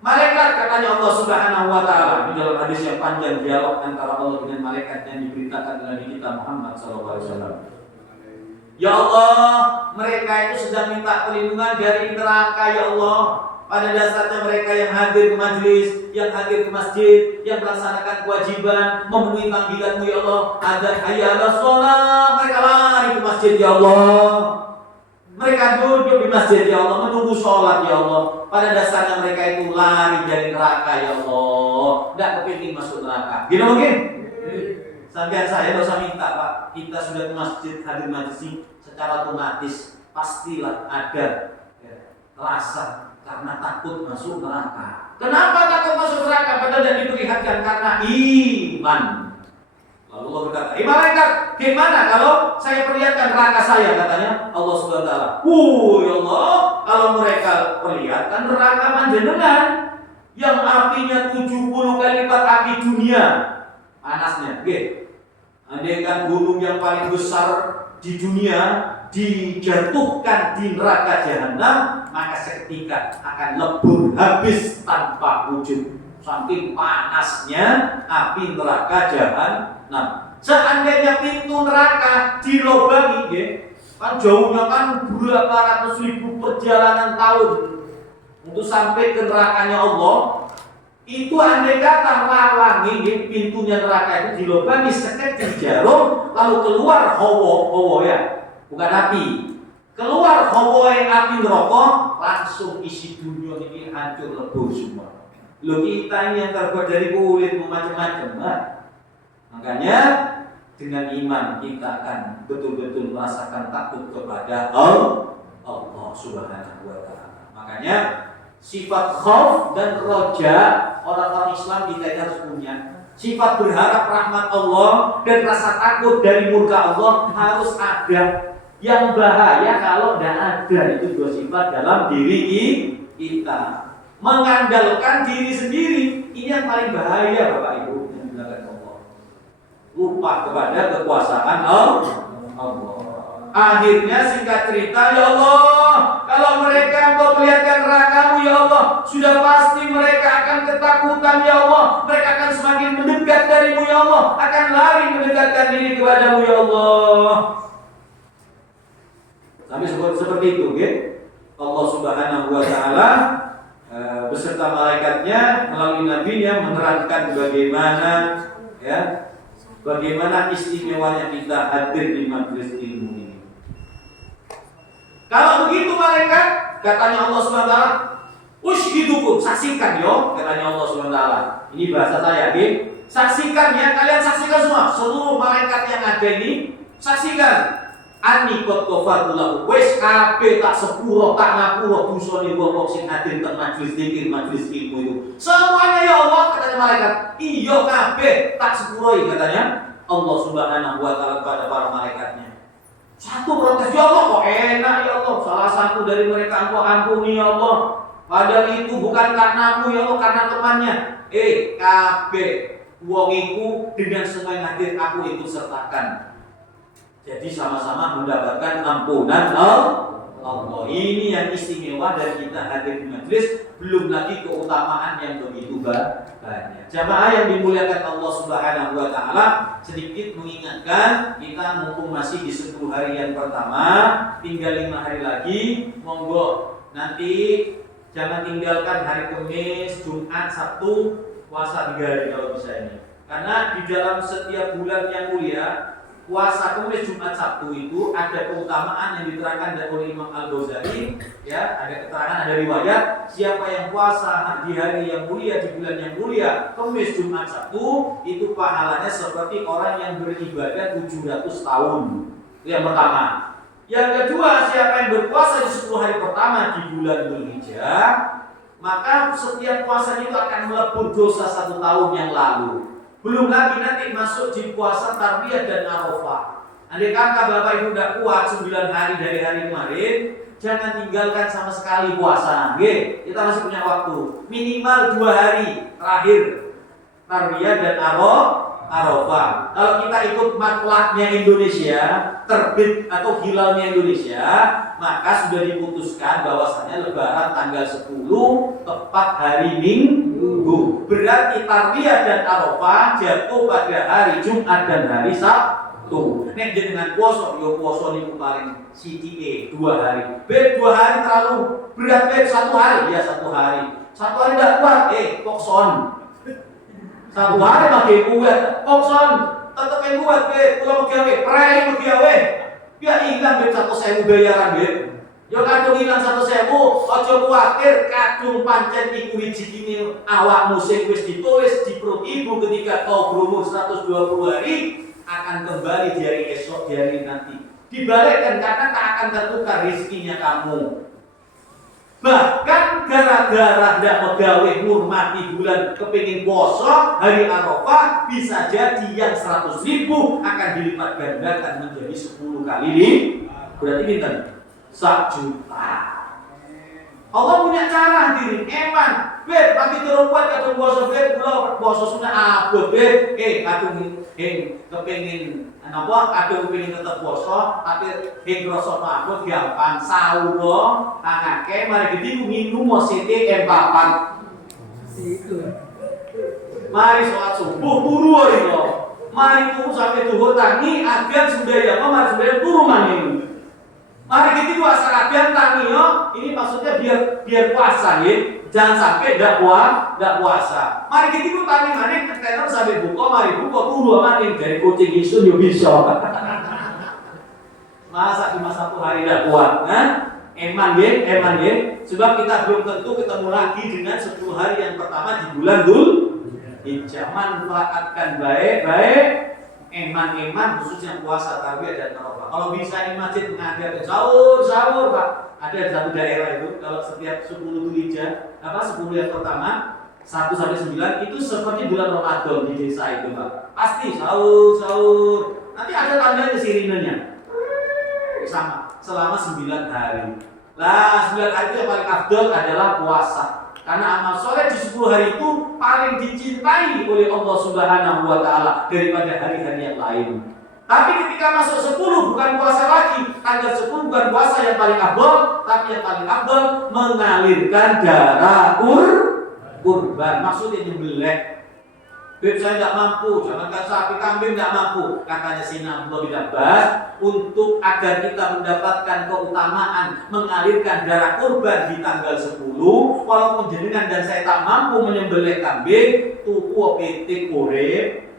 malaikat, katanya Allah Subhanahu wa taala di dalam hadis yang panjang, dialog antara Allah dengan malaikat yang diberitakan oleh Nabi kita Muhammad SAW. Ya Allah, mereka itu sedang minta perlindungan dari neraka ya Allah. Pada dasarnya mereka yang hadir ke majlis, yang hadir ke masjid, yang melaksanakan kewajiban, memenuhi panggilan-Mu ya Allah. Adzan hayya 'alas shalah, mereka lari ke masjid ya Allah. Mereka duduk di masjid ya Allah, menunggu sholat ya Allah. Pada dasarnya mereka itu lari dari neraka ya Allah, tidak kepingin masuk neraka. Gini mungkin? Sampai saya dosa minta Pak, kita sudah ke masjid hadir majlis secara otomatis pastilah ada rasa karena takut masuk neraka. Kenapa takut masuk neraka? Padahal tidak diperlihatkan karena iman. Lalu Allah berkata, malaikat, gimana kalau saya perlihatkan neraka saya, katanya Allah Subhanahu wa taala. Ya Allah, kalau mereka perlihatkan neraka panjenengan yang apinya 70 kali lipat api dunia panasnya. Andaikan gunung yang paling besar di dunia dijatuhkan di neraka jahanam, maka seketika akan lebur habis tanpa wujud. Saking panasnya api neraka jahanam. Seandainya pintu neraka dilobangi, kan jauhnya kan berapa ratus ribu perjalanan tahun untuk sampai ke nerakanya Allah. Itu andai kata lawangi pintunya neraka itu dilobangi sekecil jarum, lalu keluar hawa ya, bukan api. Keluar hawa yang api neraka, langsung isi dunia ini hancur lebur semua. Loh, kita ini yang terbuat dari kulit macam-macam. Makanya dengan iman kita akan betul-betul merasakan takut kepada Allah Subhanahu wa taala. Makanya sifat khauf dan roja orang-orang Islam kita harus punya. Sifat berharap rahmat Allah dan rasa takut dari murka Allah harus ada. Yang bahaya kalau tidak ada itu dua sifat dalam diri kita. Mengandalkan diri sendiri, ini yang paling bahaya Bapak Ibu, yang dilakukan Allah. Lupa kepada kekuasaan Allah. Akhirnya singkat cerita, ya Allah, kalau mereka Engkau perlihatkan neraka-Mu ya Allah, sudah pasti mereka akan ketakutan ya Allah. Mereka akan semakin mendekat dari-Mu ya Allah, akan lari mendekatkan diri kepada-Mu ya Allah. Sampai seperti itu, Allah Subhanahu wa taala beserta malaikatnya melalui nabinya menerangkan bagaimana istimewanya kita hadir di majelis ilmu ini. Kalau begitu malaikat, katanya Allah Subhanahu wa taala, "Ushhidukum, saksikan yo," katanya Allah Subhanahu wa taala. Ini bahasa saya, nggih. Saksikan ya, kalian saksikan semua, seluruh malaikat yang ada ini saksikan. Ani qad ghafartu lahu, wis kabeh tak sepuro tak ngapura dosane wong sing hadir teng majelis zikir, majelis ilmu itu. Semuanya ya Allah, katanya malaikat. Iya kabeh tak sepuroi, katanya Allah Subhanahu wa taala kepada para malaikatnya. Satu protes, ya Allah kok enak ya Allah, salah satu dari mereka Engkau ampuni ya Allah. Padahal itu bukan karenamu ya Allah, karena temannya. Kabeh wong iku dengan semua yang hadir aku ikut sertakan. Jadi sama-sama mendapatkan ampunan Allah. Ini yang istimewa dari kita hadir di majelis. Belum lagi keutamaan yang begitu banyak. Jamaah yang dimuliakan Allah Subhanahu wa taala, sedikit mengingatkan kita mumpung masih di 10 hari yang pertama, tinggal 5 hari lagi. Monggo nanti jangan tinggalkan hari Kamis, Jumat, Sabtu, puasa 3 hari kalau bisa ini. Karena di dalam setiap bulan yang mulia, puasa Kamis, Jumat, Sabtu itu ada keutamaan yang diterangkan oleh Imam Al-Ghazali, ya, ada keterangan, ada riwayat, siapa yang puasa di hari yang mulia, di bulan yang mulia, Kamis, Jumat, Sabtu, itu pahalanya seperti orang yang beribadah 700 tahun. Itu yang pertama. Yang kedua, siapa yang berpuasa di 10 hari pertama di bulan Dzulhijjah, maka setiap puasa itu akan melebur dosa 1 tahun yang lalu. Belum lagi nanti masuk di puasa Tarwiyah dan Arafah. Andai kata Bapak Ibu tidak kuat 9 hari dari hari kemarin, jangan tinggalkan sama sekali puasa. Nggih, kita masih punya waktu. Minimal 2 hari terakhir Tarwiyah dan Arafah. Kalau kita ikut matlaknya Indonesia, terbit atau hilalnya Indonesia, maka sudah diputuskan bahwasanya Lebaran tanggal 10 tepat hari Minggu. Berarti Tarwiyah dan Arafah jatuh pada hari Jumat dan hari Sabtu. Nek jenengan puasa, yo puasa niku paling CTA 2 hari. 2 hari terlalu berat, 1 hari ya 1 hari. 1 hari tidak kuat, kokson. 1 hari lagi kuat, kokson. Tetep yang kuat, pulau gawe, prai gawe. Biar hilang 1.000 bayaran, yo kadung hilang 1.000, aja kuwatir, kadung pancen iku wiji kene awakmu sing wis ditulis di perut ibu ketika kau berumur 120 hari akan kembali di hari esok, di hari nanti. Dibalikkan karena tak akan tertukar rezekinya kamu. Bahkan gara-gara ndak megawe ngurmati bulan kepingin poso hari Arafah, bisa jadi yang 100.000 akan dilipat gandakan menjadi 10 kali lipat. Berarti pinten? 1 juta. Allah punya cara diri, eman. Pagi turun kuat kadung puasa kula puasa sunah abot kadung kepengin kadung kepengin tetep puasa tapi ngrasa abot gampang sahur angake mari gede minum mosite empapan. Mari sholat subuh turu yo. Mari turu sampai zuhur tangi agan sudah ya mari sudah turu maning. Mari gitu puasa kabian tangi yo. Ini maksudnya biar puasa ya. Jangan sampai tidak puasa. Mari gitu tangi maning tenan sampai buka, mari buka turu maning dari kucing isun yo bisa. Masa cuma 1 hari tidak kuat, kan? Eman ye. Sebab kita belum tentu ketemu lagi dengan 10 hari yang pertama di bulan Dzulhijjah. Manfaatkan baik-baik. Eman khususnya puasa Tarwiyah dan Arafah. Kalau bisa di masjid mengajar sahur Pak. Ada di satu daerah itu kalau setiap 10 Dzulhijjah 10 yang pertama 1 sampai 9 itu seperti bulan Ramadan di desa itu Pak. Pasti sahur. Nanti ada tandanya sirinenya. Sama selama 9 hari. Lah 9 hari itu yang paling afdal adalah puasa. Karena amal soleh di 10 hari itu paling dicintai oleh Allah Subhanahu wa taala daripada hari-hari yang lain. Tapi ketika masuk 10 bukan puasa lagi. Tanggal 10 bukan puasa yang paling afdal, tapi yang paling afdal mengalirkan darah kurban. Maksudnya nyembelih. Beb saya tidak mampu, jangankan sapi kambing tidak mampu. Katanya Sayyidina Abdullah bin Abbas, untuk agar kita mendapatkan keutamaan mengalirkan darah kurban di tanggal 10, walaupun jenengan dan saya tak mampu menyembelih kambing, tuku PT urip.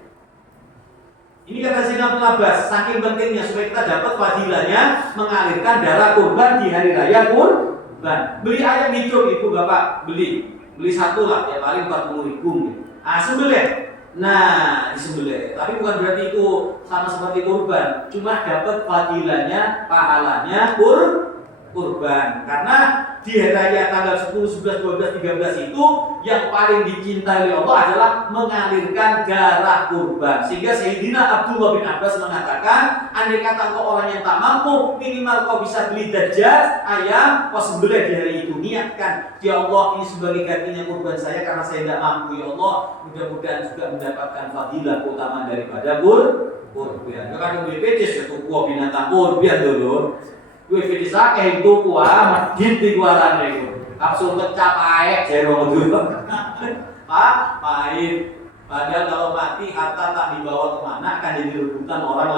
Ini kata Sayyidina Abdullah bin Abbas, saking pentingnya supaya kita dapat fadilahnya mengalirkan darah kurban di hari raya kurban. Beli ayam hijau ibu bapak, beli satu lah, ya paling 40.000 gitu. Sembelih. Nah, disembelih. Tapi bukan berarti itu sama seperti kurban, cuma dapat fadilahnya, pahalanya kurban. Karena di hari raya tanggal 10, 11, 12, 13 itu yang paling dicintai oleh Allah adalah mengalirkan darah kurban. Sehingga Sayyidina Abdullah bin Abbas mengatakan, andai kata kau orang yang tak mampu, minimal kau bisa beli dajjal, ayam, kau sembelih di hari itu. Niatkan, ya Allah ini sebagai gantinya kurban saya karena saya tidak mampu. Ya Allah, mudah-mudahan juga mendapatkan fadilah keutamaan daripada kurban. Kalau beli petis ya tuh binatang kurban dulu. Gue bisa kayak itu kuah, gitu kuaran itu. Kapsul kecap aek, saya dulu. Pak, pahit. Padahal kalau mati harta tak dibawa kemana akan jadi rebutan orang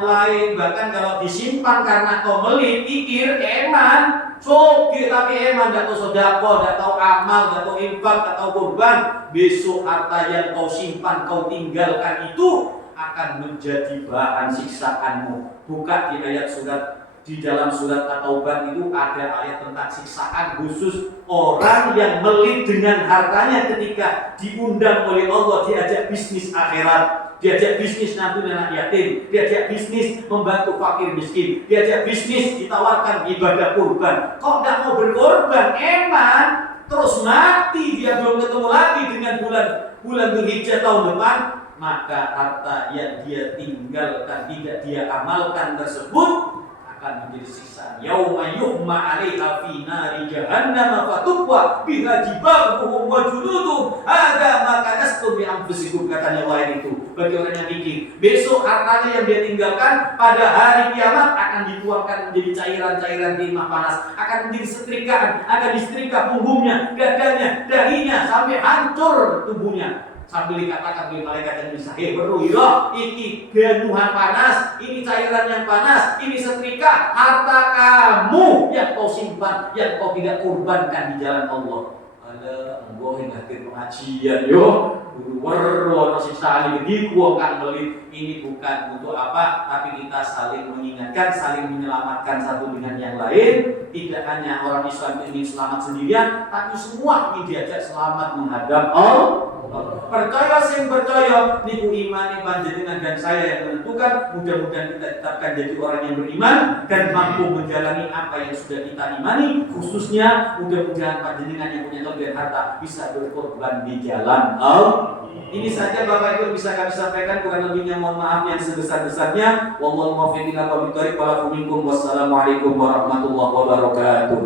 lain. Bahkan kalau disimpan karena kau beli, pikir eman, sogir tapi eman, gak tahu sodako, gak tahu amal, gak tahu infak, gak tahu kurban. Besok harta yang kau simpan, kau tinggalkan itu akan menjadi bahan siksaanmu. Buka di ayat surat. Di dalam surat At-Taubah itu ada ayat tentang siksaan khusus orang yang melit dengan hartanya ketika diundang oleh Allah diajak bisnis akhirat, diajak bisnis nanti anak yatim, diajak bisnis membantu fakir miskin, diajak bisnis ditawarkan ibadah kurban. Kok tidak mau berkorban? Eman terus mati, dia belum ketemu lagi dengan bulan Dzulhijjah tahun depan, maka harta yang dia tinggalkan tidak dia amalkan tersebut akan menjadi siksaan. Yauma yuhma 'alaiha fi nari jahannam fatukwa biha jibahuhum wa junuduhum hadza ma kanastum bi anfusikum, katanya lain itu bagi orang yang mikir. Besok hartanya yang dia tinggalkan pada hari kiamat akan dituangkan menjadi cairan-cairan timah panas, akan menjadi setrikaan, akan disetrika punggungnya, dadanya, dahinya sampai hancur tubuhnya. Sambil dikatakan oleh malaikat yang bisa, beruilah, ini ganuhan panas, ini cairan yang panas, ini setrika, harta kamu yang kau simpan, yang kau tidak kurbankan di jalan Allah. Ada engkau yang hadir pengajian, ono siksa gede gua kan melit. Ini bukan untuk apa, tapi kita saling mengingatkan, saling menyelamatkan satu dengan yang lain. Tidak hanya orang Islam ingin selamat sendirian, tapi semua ingin diajak selamat menghadap Allah. Percaya sing percaya niku imani panjenengan dan saya yang menentukan. Mudah-mudahan kita tetapkan jadi orang yang beriman dan mampu menjalani apa yang sudah kita imani. Khususnya mudah-mudahan panjenengan yang punya kelebihan harta bisa berkorban di jalan Allah. Ini saja Bapak Ibu bisa kami sampaikan, kurang lebihnya mohon maaf yang sebesar-besarnya. Wallahu muwaffiq ila aqwamit thoriq. Wassalamualaikum warahmatullahi wabarakatuh.